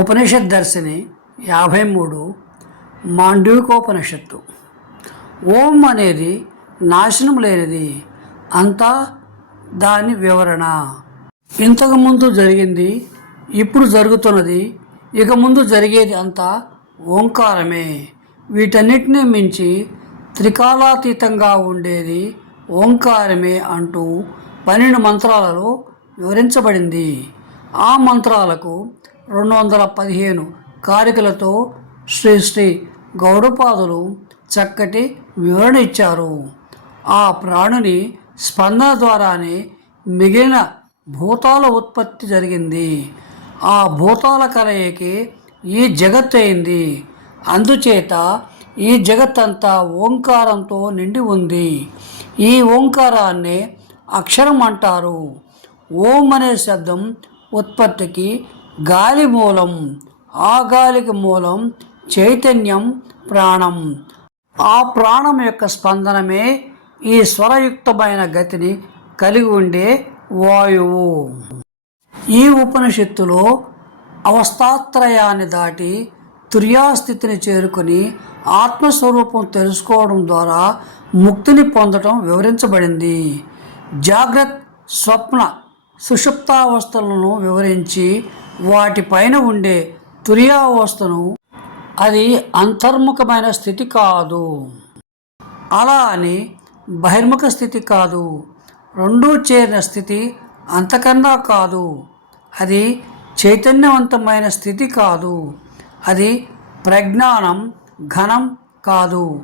ఉపనిషత్ దర్శిని యాభై మూడు మాండూకోపనిషత్తు. ఓం అనేది నాశనం లేనిది అంతా దాని వివరణ. ఇంతకుముందు జరిగింది ఇప్పుడు జరుగుతున్నది ఇక ముందు జరిగేది అంతా ఓంకారమే. వీటన్నిటినీ మించి త్రికాలాతీతంగా ఉండేది ఓంకారమే అంటూ పన్నెండు మంత్రాలలో వివరించబడింది. ఆ మంత్రాలకు రెండు వందల పదిహేను కారికలతో శ్రీ శ్రీ గౌడపాదులు చక్కటి వివరణ ఇచ్చారు. ఆ ప్రాణుని స్పందన ద్వారానే మిగిలిన భూతాల ఉత్పత్తి జరిగింది. ఆ భూతాల కలయికి ఈ జగత్ అయింది. అందుచేత ఈ జగత్తంతా ఓంకారంతో నిండి ఉంది. ఈ ఓంకారాన్ని అక్షరం అంటారు. ఓం అనే శబ్దం ఉత్పత్తికి గాలి మూలం ఆ గాలికి మూలం చైతన్యం ప్రాణం. ఆ ప్రాణం యొక్క స్పందనమే ఈ స్వరయుక్తమైన గతిని కలిగి ఉండే వాయువు. ఈ ఉపనిషత్తులో అవస్థాత్రయాన్ని దాటి తుర్యాస్థితిని చేరుకొని ఆత్మస్వరూపం తెలుసుకోవడం ద్వారా ముక్తిని పొందడం వివరించబడింది. జాగ్రత్త స్వప్న సుషుప్తావస్థలను వివరించి వాటిపైన ఉండే తుర్యావస్థను అది అంతర్ముఖమైన స్థితి కాదు. అలా అని బహిర్ముఖ స్థితి కాదు. రెండూ చేరిన స్థితి అంతకన్నా కాదు. అది చైతన్యవంతమైన స్థితి కాదు. అది ప్రజ్ఞానం ఘనం కాదు.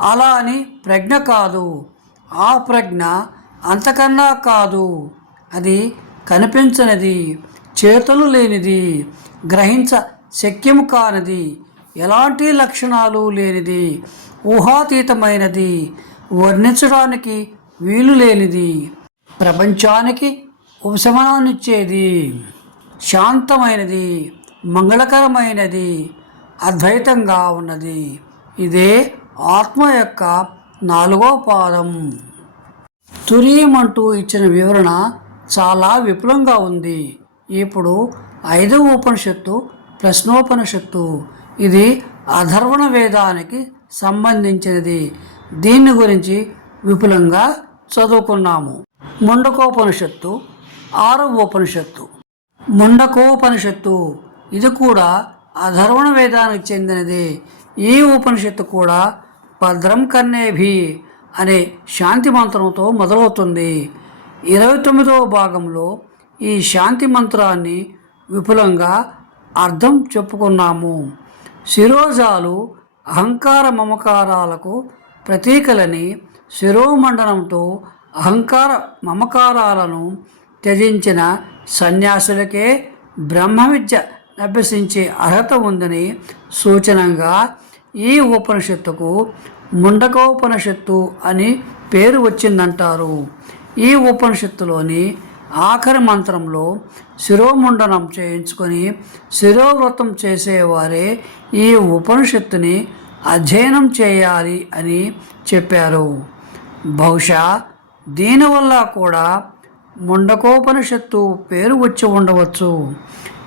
అలా అని ప్రజ్ఞ కాదు. ఆ ప్రజ్ఞ అంతకన్నా కాదు. అది కనిపించనిది. చేతలు లేనిది గ్రహించ శక్యము కానిది ఎలాంటి లక్షణాలు లేనిది ఊహాతీతమైనది వర్ణించడానికి వీలు లేనిది ప్రపంచానికి ఉపశమనాన్నిచ్చేది శాంతమైనది మంగళకరమైనది అద్వైతంగా ఉన్నది. ఇదే ఆత్మ యొక్క నాలుగో పాదం. తురీయమంటూ ఇచ్చిన వివరణ చాలా విపులంగా ఉంది. ఇప్పుడు ఐదవ ఉపనిషత్తు ప్రశ్నోపనిషత్తు. ఇది అధర్వణ వేదానికి సంబంధించినది. దీని గురించి విపులంగా చదువుకున్నాము. ముండకోపనిషత్తు ఆరవ ఉపనిషత్తు. ముండకోపనిషత్తు ఇది కూడా అధర్వణ వేదానికి చెందినది. ఈ ఉపనిషత్తు కూడా భద్రం కన్నేభి అనే శాంతి మంత్రంతో మొదలవుతుంది. ఇరవై తొమ్మిదవ భాగంలో ఈ శాంతి మంత్రాన్ని విపులంగా అర్థం చెప్పుకున్నాము. శిరోజాలు అహంకార మమకారాలకు ప్రతీకలని శిరోమండలంతో అహంకార మమకారాలను త్యజించిన సన్యాసులకే బ్రహ్మ విద్య అభ్యసించే అర్హత ఉందని సూచనంగా ఈ ఉపనిషత్తుకు ముండకోపనిషత్తు అని పేరు వచ్చిందంటారు. ఈ ఉపనిషత్తులోని ఆఖరి మంత్రంలో శిరోముండనం చేయించుకొని శిరోవ్రతం చేసేవారే ఈ ఉపనిషత్తుని అధ్యయనం చేయాలి అని చెప్పారు. బహుశా దీనివల్ల కూడా ముండకోపనిషత్తు పేరు వచ్చి ఉండవచ్చు.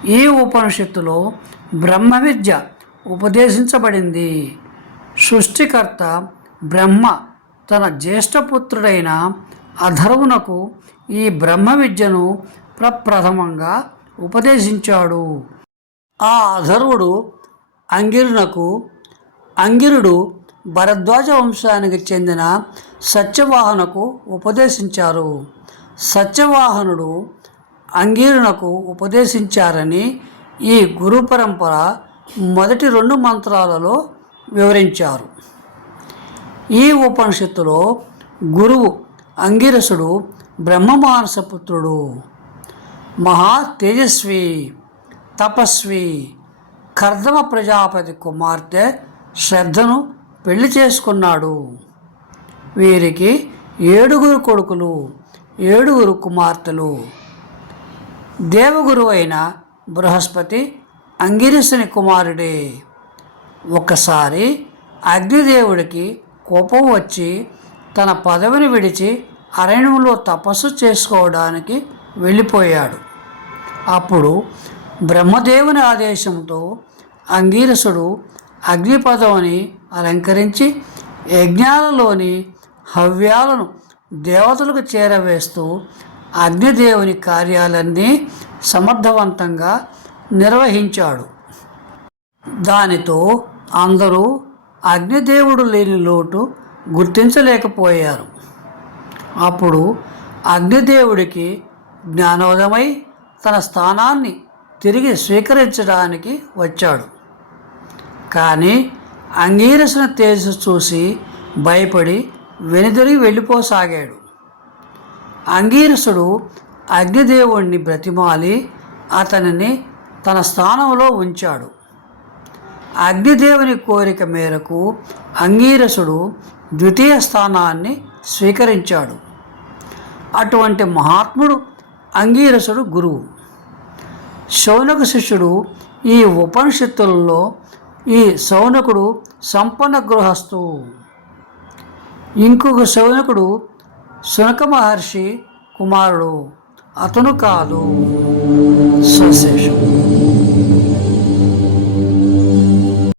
ఈ ఉపనిషత్తులో బ్రహ్మ విద్య ఉపదేశించబడింది. సృష్టికర్త బ్రహ్మ తన జ్యేష్ఠపుత్రుడైన అధర్వునకు ఈ బ్రహ్మ విద్యను ప్రప్రథమంగా ఉపదేశించాడు. ఆ అధర్వుడు అంగిరునకు అంగిరుడు భరద్వాజ వంశానికి చెందిన సత్యవాహనకు ఉపదేశించారు. సత్యవాహనుడు అంగీరునకు ఉపదేశించారని ఈ గురు పరంపర మొదటి రెండు మంత్రాలలో వివరించారు. ఈ ఉపనిషత్తులో గురువు అంగిరసుడు బ్రహ్మమానసపుత్రుడు. మహా తేజస్వి తపస్వి కర్దమ ప్రజాపతి కుమార్తె శ్రద్ధను పెళ్ళి చేసుకున్నాడు. వీరికి ఏడుగురు కొడుకులు ఏడుగురు కుమార్తెలు. దేవగురు అయిన బృహస్పతి అంగిరసుని కుమారుడే. ఒకసారి అగ్నిదేవుడికి కోపం వచ్చి తన పదవిని విడిచి అరణ్యంలో తపస్సు చేసుకోవడానికి వెళ్ళిపోయాడు. అప్పుడు బ్రహ్మదేవుని ఆదేశంతో అంగీరసుడు అగ్నిపదవిని అలంకరించి యజ్ఞాలలోని హవ్యాలను దేవతలకు చేరవేస్తూ అగ్నిదేవుని కార్యాలన్నీ సమర్థవంతంగా నిర్వహించాడు. దానితో అందరూ అగ్నిదేవుడు లేని లోటు గుర్తించలేకపోయారు. అప్పుడు అగ్నిదేవుడికి జ్ఞానోదమై తన స్థానాన్ని తిరిగి స్వీకరించడానికి వచ్చాడు. కానీ అంగీరసుని తేజస్సు చూసి భయపడి వెనుదిరిగి వెళ్ళిపోసాగాడు. అంగీరసుడు అగ్నిదేవుణ్ణి బ్రతిమాలి అతనిని తన స్థానంలో ఉంచాడు. అగ్నిదేవుని కోరిక మేరకు అంగీరసుడు ద్వితీయ స్థానాన్ని స్వీకరించాడు. అటువంటి మహాత్ముడు అంగీరసుడు గురువు. శౌనక శిష్యుడు ఈ ఉపనిషత్తులలో ఈ శౌనకుడు సంపన్న గృహస్థు. ఇంకొక శౌనకుడు శునక మహర్షి కుమారుడు. అతను కాదు. సుశేషం